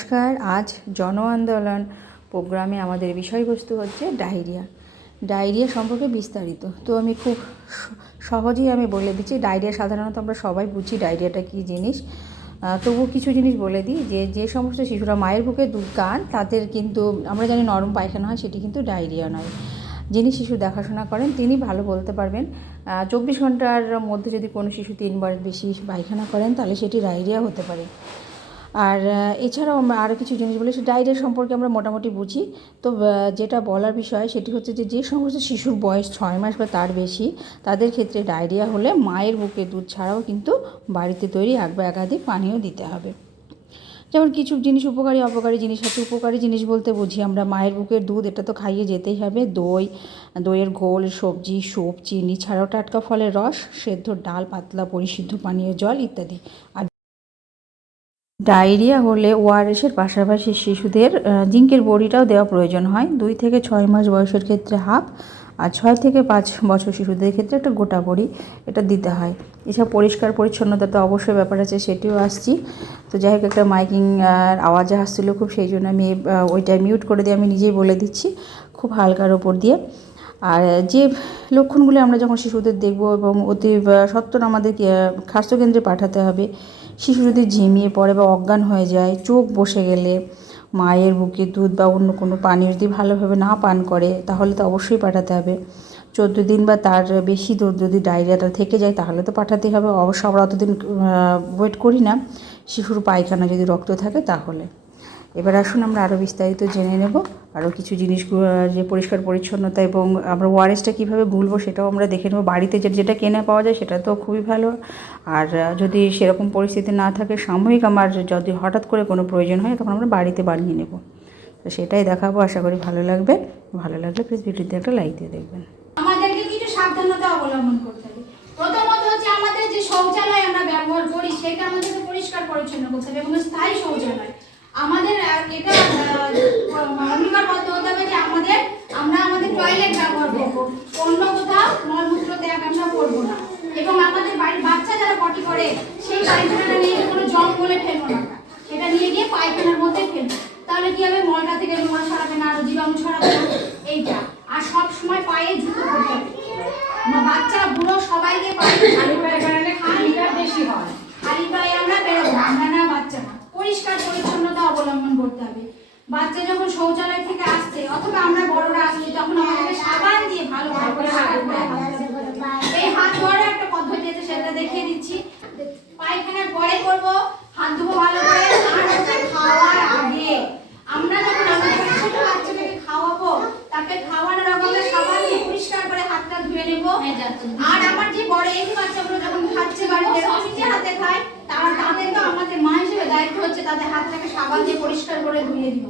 নমস্কার, আজ জন আন্দোলন প্রোগ্রামে আমাদের বিষয়বস্তু হচ্ছে ডায়রিয়া। ডায়রিয়া সম্পর্কে বিস্তারিত। তো আমি খুব সহজেই আমি বলে দিচ্ছি, ডায়রিয়া সাধারণত আমরা সবাই বুঝি ডায়রিয়াটা কী জিনিস। তবুও কিছু জিনিস বলে দিই যে যে সমস্ত শিশুরা মায়ের বুকে দুধ খান, তাদের কিন্তু, আমরা জানি নরম পায়খানা হয়, সেটি কিন্তু ডায়রিয়া নয়। যিনি শিশু দেখাশোনা করেন, তিনি ভালো বলতে পারবেন চব্বিশ ঘণ্টার মধ্যে যদি কোনো শিশু তিনবার বেশি পায়খানা করেন, তাহলে সেটি ডায়রিয়া হতে পারে। আর এছাড়াও আরও কিছু জিনিস বলি, সে ডায়রিয়া সম্পর্কে আমরা মোটামুটি বুঝি। তো যেটা বলার বিষয় সেটি হচ্ছে যে যে সমস্ত শিশুর বয়স ছয় মাস বা তার বেশি, তাদের ক্ষেত্রে ডায়রিয়া হলে মায়ের বুকে দুধ ছাড়াও কিন্তু বাড়িতে তৈরি এক বা একাধিক পানীয় দিতে হবে। যেমন কিছু জিনিস উপকারী, অপকারী জিনিস আছে। উপকারী জিনিস বলতে বুঝি আমরা, মায়ের বুকের দুধ এটা তো খাইয়ে যেতেই হবে। দই, দইয়ের ঘোল, সবজি স্যুপ চিনি ছাড়াও টাটকা ফলের রস, সেদ্ধ ডাল, পাতলা পরিশুদ্ধ পানীয় জল ইত্যাদি। আর ডায়রিয়া হলে ওআরএসের পাশাপাশি শিশুদের জিঙ্কের বড়িটাও দেওয়া প্রয়োজন হয়। দুই থেকে ছয় মাস বয়সের ক্ষেত্রে হাফ আর ছয় থেকে পাঁচ বছর শিশুদের ক্ষেত্রে একটা গোটা বড়ি এটা দিতে হয়। এছাড়া পরিষ্কার পরিচ্ছন্নতা তো অবশ্যই ব্যাপার আছে সেটিও আসছি। তো যাই হোক একটা মাইকিং আওয়াজে আসছিল খুব সেই জন্য আমি ওইটা মিউট করে দিয়ে আমি নিজেই বলে দিচ্ছি খুব হালকার ওপর দিয়ে। আর যে লক্ষণগুলো আমরা যখন শিশুদের দেখব এবং অতি আহ, সত্বর আমাদেরকে স্বাস্থ্যকেন্দ্রে পাঠাতে হবে শিশু যদি ঝিমিয়ে পড়ে বা অজ্ঞান হয়ে যায়, চোখ বসে গেলে, মায়ের বুকে দুধ বা অন্য কোনো পানীয় যদি ভালোভাবে না পান করে, তাহলে তো অবশ্যই পাঠাতে হবে। চোদ্দ দিন বা তার বেশি দূর যদি ডায়রিয়াটা থেকে যায়, তাহলে তো পাঠাতেই হবে। অবশ্য আমরা অতদিন ওয়েট করি না। শিশুর পায়খানা যদি রক্ত থাকে, তাহলে। এবার আসুন আমরা আরও বিস্তারিত জেনে নেব। আরও কিছু জিনিস যে পরিষ্কার পরিচ্ছন্নতা এবং আমরা ওয়ারেসটা কীভাবে গুলবো সেটাও আমরা দেখে নেব। বাড়িতে যেটা কেনা পাওয়া যায় সেটা তো খুবই ভালো। আর যদি সেরকম পরিস্থিতি না থাকে, সাময়িক আমার যদি হঠাৎ করে কোনো প্রয়োজন হয়, তখন আমরা বাড়িতে বানিয়ে নেব। তো সেটাই দেখাবো, আশা করি ভালো লাগবে। ভালো লাগলে প্লিজ ভিডিওতে একটা লাইক দিয়ে দেখবেন। আমাদেরকে কিছু সাবধানতা অবলম্বন করতে হবে। প্রথমত হচ্ছে আমাদের যে শৌচালয় আমরা ব্যবহার করি সেটা পরিষ্কার পরিচ্ছন্ন করতে হবে এবং স্থায়ী শৌচালয়। আমাদের এটা অনিবার্য হতে হবে যে আমরা আমাদের টয়লেট ব্যবহার করব অন্য কোথাও মলমূত্র ত্যাগ আমরা করব না এবং আমাদের বাড়ির বাচ্চা যারা পটি করে সেই পায়খানাটা নিয়ে গিয়ে কোনো জঙ্গলে ফেলব না আমরা। সেটা নিয়ে গিয়ে পায়খানার মধ্যে ফেলব তাহলে কি হবে মলটা থেকে নোংরা ছড়াবে না আরও জীবাণু ছড়াবে না এইটা আর সব সময় পায়ে জুতো পরতে হবে না বাচ্চা বুড়ো সবাইকে পায়ে খালি পায়ে বেড়ালে খালিটা বেশি হয় খালি পায়ে আমরা বেরোবো আমরা না বাচ্চা না পরিষ্কার পরিচ্ছন্নতা অবলম্বন করতে হবে বাচ্চা যখন শৌচালয় থেকে আসছে অথবা আমরা বড়রা আসছি তখন আমাদেরকে সাবান দিয়ে ভালো করে করে হাত হবে। এই হাত ধোয়ার একটা পদ্ধতি আছে সেটা দেখিয়ে দিচ্ছি। পায়খানার পরে করব হাত ধোবো ভালো করে খাওয়ার আগে। আমরা যখন আমাদের ছোট বাচ্চাকে খাওয়াবো তাকে খাওয়ানোর আগে সাবান দিয়ে পরিষ্কার করে হাতটা ধুয়ে নেব। আর আমার যে বড় এই বাচ্চাগুলো যখন খাচ্ছে বাড়িতে নিজে হাতে খায় তারা তাদেরকে আমাদের মা হিসেবে দায়িত্ব হচ্ছে তাদের হাতটাকে সাবান দিয়ে পরিষ্কার করে ধুয়ে দিব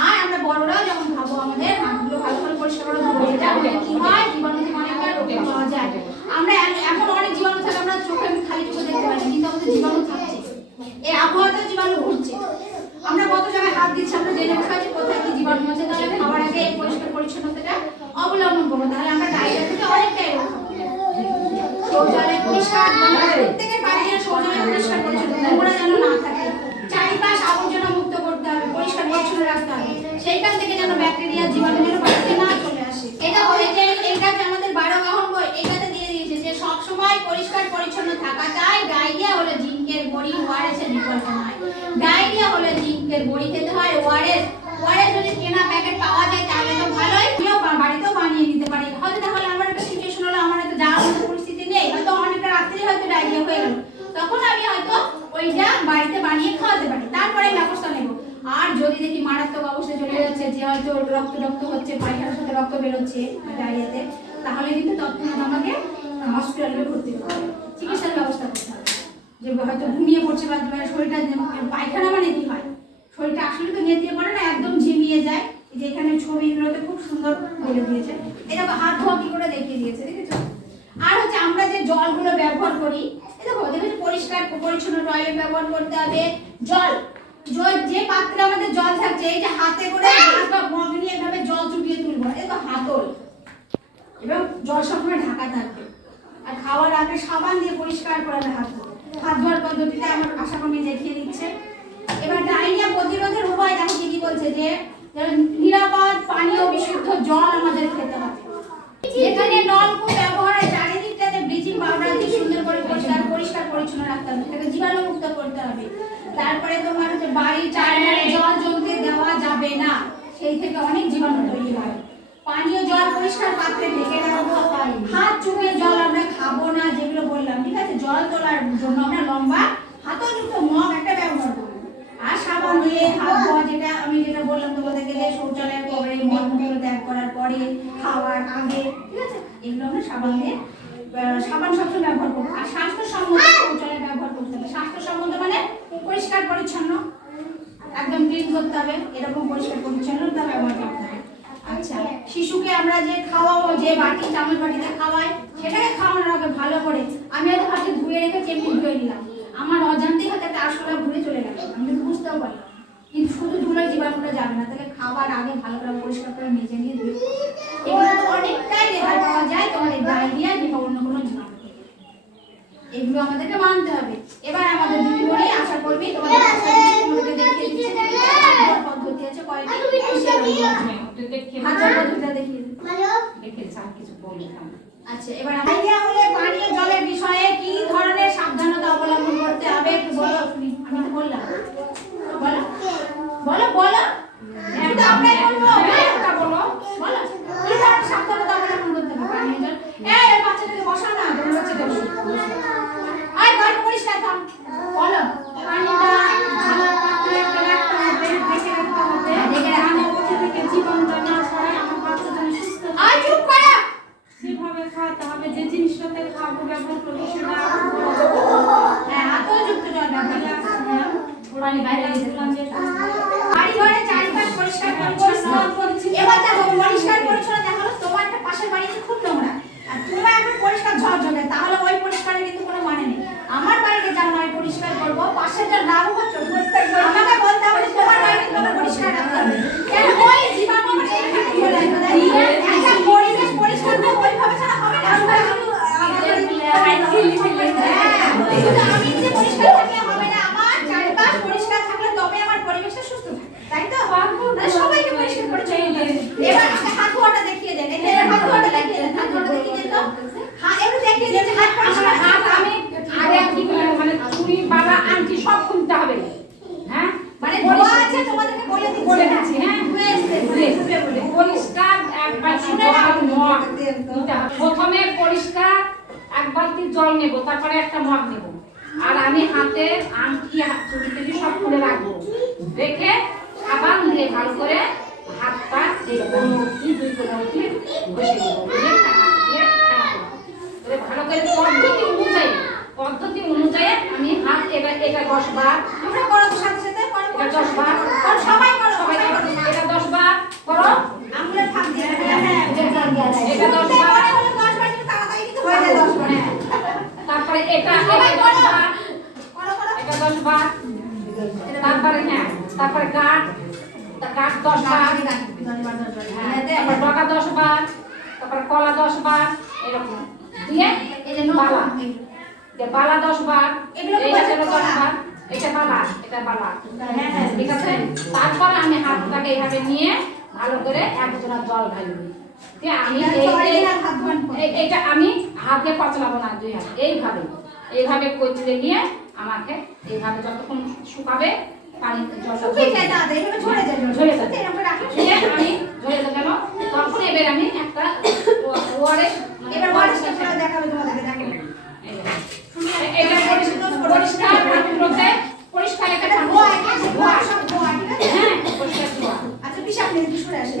আর আমরা বড়রাও যখন খাব আমাদের হাতগুলো ভালো করে পরিষ্কার করে ধুবো এটা হলে কি হয় জীবাণু থেকে অনেকটা রোগ পাওয়া যায় আমরা এম- এমন অনেক জীবাণু থাকে আমরা চোখে খালি চোখে দেখতে পারি কিন্তু আমাদের জীবাণু থাকছে এই আবহাওয়াতে জীবাণু ঘুরছে আমরা কত জায়গায় হাত দিচ্ছি আমরা জেনে বসে আছি কোথায় কি জীবাণু আছে তাহলে খাওয়ার আগে এই পরিষ্কার পরিচ্ছন্নতাটা অবলম্বন করব, তাহলে আমরা ডায়রিয়া থেকে অনেকটাই মানে এটা এটাতে দিয়ে দিয়েছে যে সব সময় পরিষ্কার পরিচ্ছন্ন থাকা চাই ডায়রিয়া হলে জিঙ্কের বড়ি বিকল্প জিঙ্কের বড়ি খেতে হয় ওয়ারেস ওয়ারেস যদি কেনা প্যাকেট পাওয়া যায় তাহলে আমিও বাড়িতেও বানিয়ে নিতে পারি। হয়তো তাহলে আমার একটা সিচুয়েশন হলো, আমার একটা যাওয়ার মতো পরিস্থিতি নেই, হয়তো অনেকটা রাত্রে হয়তো ডায়রিয়া হয়ে গেল। তখন আমি হয়তো ওইটা বাড়িতে বানিয়ে খাওয়াতে পারি। তারপরে ব্যবস্থা নেব। আর যদি দেখি মারাত্মক অবস্থায় চলে যাচ্ছে, যে হয়তো রক্ত রক্ত হচ্ছে, পায়খানার সাথে রক্ত বেরোচ্ছে ডায়রিয়াতে তাহলে কিন্তু তৎক্ষণাৎ আমাকে হসপিটালে ভর্তি করতে হবে। চিকিৎসার ব্যবস্থা করতে হবে। যে হয়তো ঘুমিয়ে পড়ছে বা শরীরটা পায়খানা মানে কি হয়? শরীরটা আসলে তো নেতিয়ে পড়ে না, একদম ঝিমিয়ে যায়। যে এখানে ছবিগুলোতে খুব সুন্দর বলে দিয়েছে। এটা হাত ধোয়া কি করে দেখিয়ে দিয়েছে, দেখেছ? আর হচ্ছে আমরা যে জলগুলো ব্যবহার করি, এই দেখো দেখেছ পরিষ্কার, পরিচ্ছন্ন টয়লেট ব্যবহার করতে হবে। জল যে পাত্রে আমাদের জল থাকছে, এই যে হাতে করে গ্লাস বা মগ নিয়ে এভাবে জল চুপিয়ে তুলবো এটা তো হাতল। এবং জল সবসময় ঢাকা থাকবে। আর খাওয়ার আগে সাবান দিয়ে পরিষ্কার করে হাত হাত ধোয়ার পদ্ধতিতে আমার আশা কর্মী দেখিয়ে দিচ্ছে। এবার ডায়রিয়া প্রতিরোধের যেন নিরাপদ, পানীয়, বিশুদ্ধ জল আমাদের খেতে হবে। যেখানে নলকূপ ব্যবহার হয়, চারিদিকটাতে ব্লিচিং পাউডার দিয়ে সুন্দর করে পরিষ্কার পরিষ্কার, পরিচ্ছন্ন রাখতে হবে। সেটাকে জীবাণুমুক্ত করতে হবে। তারপরে তোমার হচ্ছে বাড়ির চারধারে জল জমতে দেওয়া যাবে না। সেই থেকে অনেক জীবাণু তৈরি হয়। পানীয় জল পরিষ্কার পাত্রে ঢেকে রাখব। হাত চুপিয়ে জল আমরা খাব না যেগুলো বললাম ঠিক আছে জল তোলার জন্য আমরা লম্বা হাতযুক্ত মগ একটা ব্যবহার করব আর সাবান দিয়ে হাত ধোয়া যেটা আমি যেটা বললাম তোমাদেরকে যে শৌচালয়ের পরে মলমূত্র ত্যাগ করার পরে খাওয়ার আগে ঠিক আছে এগুলো আমরা সাবান দিয়ে সাবান সবসময় ব্যবহার করব আর স্বাস্থ্যসম্মত শৌচালয় ব্যবহার করতে হবে। স্বাস্থ্যসম্মত মানে পরিষ্কার পরিচ্ছন্ন, একদম ক্লিন করতে হবে, এরকম পরিষ্কার পরিচ্ছন্নতা ব্যবহার করতে হবে। আচ্ছা শিশুকে আমরা যে খাওয়াবো, যে বাটি, চামচ বাটিতে খাওয়াই, সেটাকে খাওয়ানোর আগে ভালো করে আমি হয়তো হাতে ধুয়ে রেখে এমনি ধুয়ে নিলাম। আমার অজান্তেই হয়তো একটা আরশোলা ঘুরে চলে গেল আমি বুঝতেও পারলাম কিন্তু শুধু ধুলে জীবাণুটা যাবে না, তাহলে খাবার আগে ভালো করে পরিষ্কার করে নিজে নিয়ে ধুয়ে এগুলো তো অনেকটাই রেহাই পাওয়া যায় তোমাদের ডায়রিয়া কিংবা অন্য কোনো জীবাণু এগুলো আমাদেরকে মানতে হবে। এবার আমাদের দিদি বলি আশা করবি তোমাদের তোমাদেরকে দেখিয়ে দিচ্ছি যে কি হাত ধোয়ার পদ্ধতি আছে কয়টি হাত পদ্ধতিটা দেখিয়ে দিই আচ্ছা এবার ডায়রিয়া হলে পানীয় জলের বিষয়ে কি ধরনের সাবধানতা অবলম্বন করতে হবে একটু বলো। আমি তো বললাম। পাশের যা নাম হচ্ছে আমাকে বলতে হবে যে তোমার বাড়িতে তোমাকে পরিষ্কার রাখতে হবে কেন ওই জীবাণু আমার এইখানে চলে আসবে তাই না? একটা পরিবেশ পরিষ্কার করব ওইভাবে ছাড়া হবে না আমরা শুধু হ্যাঁ, শুধু আমি যে পরিষ্কার থাকলে হবে না আমার চারপাশ পরিষ্কার থাকলে তবে আমার পরিবেশটা সুস্থ থাকে তাই তো না, সবাইকে পরিষ্কার পরিচ্ছন্ন করতে হবে। এবার আমাকে হাত ধোয়াটা দেখিয়ে দেন এই যে হাত ধোয়াটা দেখিয়ে দেন হাত ধোয়াটা দেখিয়ে দেন তো হ্যাঁ এবার দেখিয়ে দিন যে হাত পরিষ্কার হাত আমি আগে কি করে মানে তুমি বাবা আন্টি সব খুলতে হবে হ্যাঁ মানে ধোয়া আছে তোমাদেরকে বলে দিচ্ছি বলে দিচ্ছি, হ্যাঁ? ধুয়ে এসছে, ধুয়ে এসছে বলে। পরিষ্কার এক বালতি শুনে নাও। জল মগ নিতে হবে। প্রথমে পরিষ্কার এক বালতি জল নেব তারপরে একটা মগ নেব। আর আমি হাতে আংটি হাত চুড়ি টুড়ি সব খুলে রাখব। রেখে সাবান দিয়ে ভালো করে হাতটা এই কোনো অবধি দুই কোনো অবধি ঘষে ভালো করে পদ্ধতি অনুযায়ী পদ্ধতি অনুযায়ী আমি হাত এটা এটা দশ বার। তোমরা করো সাথে সাথে করো দশ বার। সবাই করো সবাই করো। করো। এটা দশ বার করো। তারপরে এটা এটা দশ। বার। তারপরে হ্যাঁ তারপরে গাঁট গাঁট দশ বার। হ্যাঁ, তারপর ডগা দশ বার। তারপরে কলা দশ বার। এরকম। দিয়ে এই যে বালা। বালা দশ বার। এগুলো দশ। বার। এটা বালা এটা বালা। হ্যাঁ হ্যাঁ। ঠিক আছে? তারপর আমি হাতটাকে এইভাবে নিয়ে ভালো করে একজনা জল ঢালবি আমি এটা আমি হাতে পচলাবো না দুই হাত এইভাবে। এইভাবে কচলে নিয়ে আমাকে এইভাবে যতক্ষণ শুকাবে পানি জলটা শুকিয়ে যায় তাড়াতাড়ি এভাবে ঝরে যায় জল। ঝরে যাবে। সত্যি এরকম করে রাখলে দিয়ে আমি ঝরে যাবে তখন এবার আমি একটা ওয়ারেস এবার ওয়ারেসটা করে দেখাবে তোমাদেরকে দেখো। এটা পরিষ্কার পরিষ্কার পাত্রতে পরিষ্কার একটা ধোয়া ধোয়া সব ধোয়া ঠিক আছে? হ্যাঁ পরিষ্কার ধোয়া। আচ্ছা পিসাব নিয়ে সরে আসে।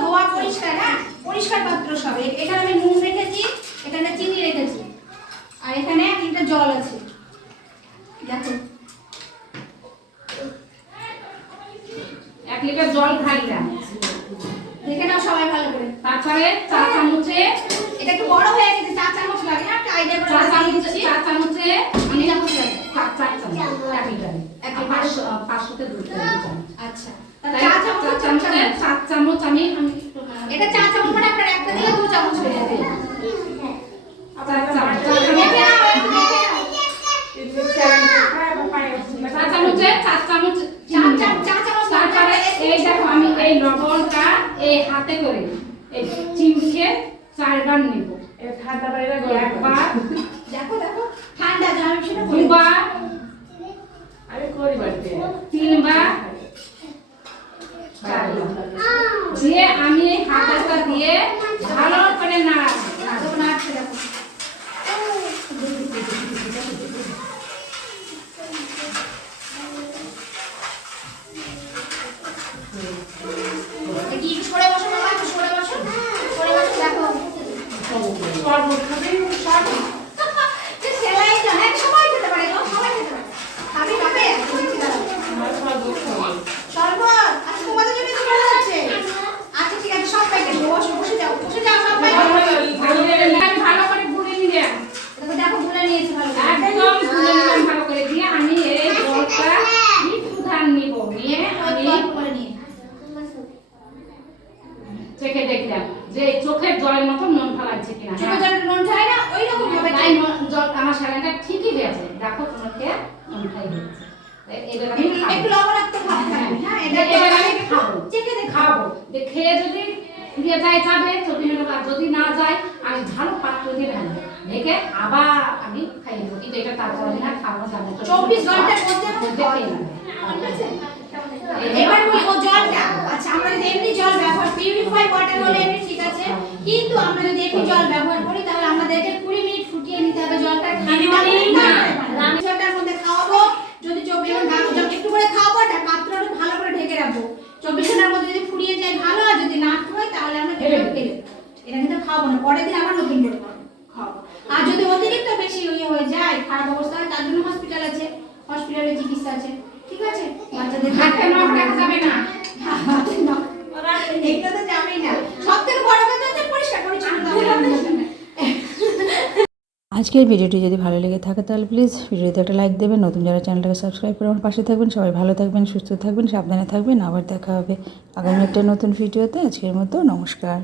ধোয়া পরিষ্কার হ্যাঁ। পরিষ্কার পাত্র সব। এখানে আমি নুন রেখেছি এখানে চিনি রেখেছি আর এখানে লিটার জল আছে। দেখো। এক লিটার জল ঢালিলাম দেখে নাও সবাই ভালো করে। তারপরে চা চামচে এটা একটু বড় হয়ে গেছে চা চামচ লাগে না? একটা আইডিয়া চা চামচে চা চামচে আমি চামচ লাগে। চার চামচ। এক লিটারে। এক পাঁচশো পাঁচশোতে দুই আচ্ছা। চা চামচ চামচে চামচ আমি আমি একটু, এটা চা চামচ মানে আপনার একটা দিলে দু চামচ হয়ে যাবে চার চামচ চার দেখে চামচে নাও একটু দেখে নাও চার চামচে চার চামচ চা চামচ চা চামচ তারপরে এই লবণটা এই হাতে করে এই চিমকে চারবার নেব। একবার। দেখো দেখো ঠান্ডা জল আমি সেটা বলি। তিনবার। দিয়ে আমি এই হাতাটা দিয়ে ভালো করে নাড়াচ্ছি দেখো নাড়ছে দেখো দেখি একটু সরে বসো বাবা একটু সরে বসো সরে বসো দেখো শরবত খাবে শরবত যে সেলাই তো হ্যাঁ সবাই খেতে পারে গো সবাই খেতে পারে খাবি খাবে দিচ্ছি দাঁড়াও। শরবত আচ্ছা তোমাদের জন্য কি করা যাচ্ছে আচ্ছা ঠিক আছে সব প্যাকেট বসো বসে যাও বসে যাও সব প্যাকেট আমি ভালো করে গুলে নিলাম দেখো দেখো ভুলে নিয়েছি ভালো করে। একদম গুলে নিলাম ভালো করে দিয়ে আমি এই জলটা একটু ধান নিব নিয়ে আমি অল্প করে নিয়ে চেখে দেখলাম যে এই চোখের জলের মতো মন লাগছে কিনা ছোট হ্যাঁ। জলের নুন খায় না ওই রকম ভাবে তাই ন- জল আমার স্যালাইনটা ঠিকই হয়েছে দেখো তোমাকে মন খাই হয়েছে এ- আমি একটু- একটু খাব। লবণাক্ত ভাব থাকবে হ্যাঁ এটা আমি খাব। চেখে খাব। যে খেয়ে যদি দিয়ে যায় যাবে চব্বিশ যদি না যায় আমি ভালো পাত্র দিয়ে ঢালবো ঢেকে আবার আমি খাই দেবো কিন্তু এটা তারপরে না খাওয়া যাবে চব্বিশ ঘণ্টার মধ্যে খেয়ে নেবে। এবার বলি জলটা আচ্ছা আমরা যদি এমনি জল ব্যবহার পিউরিফাই ওয়াটার হলে এমনি ঠিক আছে কিন্তু আমরা যদি এমনি জল ব্যবহার করি তাহলে আমাদেরকে কুড়ি মিনিট ফুটিয়ে নিতে হবে জলটা ঠান্ডা করে না। আমি জলটার মধ্যে খাওয়াবো যদি চব্বিশ ঘণ্টা জল একটু করে খাওয়াবো একটা পাত্রটা ভালো করে ঢেকে রাখব চব্বিশ ঘণ্টার মধ্যে যদি ফুরিয়ে যায় ভালো আর যদি না হয় তাহলে আমরা ফেলে ফেলে দেবো। এটা কিন্তু খাওয়াবো না পরের দিন আবার নতুন করে খাওয়াবো খাওয়াবো আর যদি অতিরিক্ত বেশি ইয়ে হয়ে যায় খারাপ অবস্থা হয় তার জন্য হসপিটাল আছে চিকিৎসা আছে। ঠিক আছে? বাচ্চাদের হাতে নখ রাখা যাবে না। হাতে নখ। এগুলো তো যাবেই না। সব থেকে বড় কথা হচ্ছে পরিষ্কার পরিচ্ছন্নতা অবলম্বন করতে হবে। আজকের ভিডিওটি যদি ভালো লেগে থাকে তাহলে প্লিজ ভিডিওতে একটা লাইক দেবেন নতুন যারা চ্যানেলটাকে সাবস্ক্রাইব করে আমার পাশে থাকবেন সবাই ভালো থাকবেন সুস্থ থাকবেন সাবধানে থাকবেন। আবার দেখা হবে আগামী একটা নতুন ভিডিওতে। আজকের মতো নমস্কার।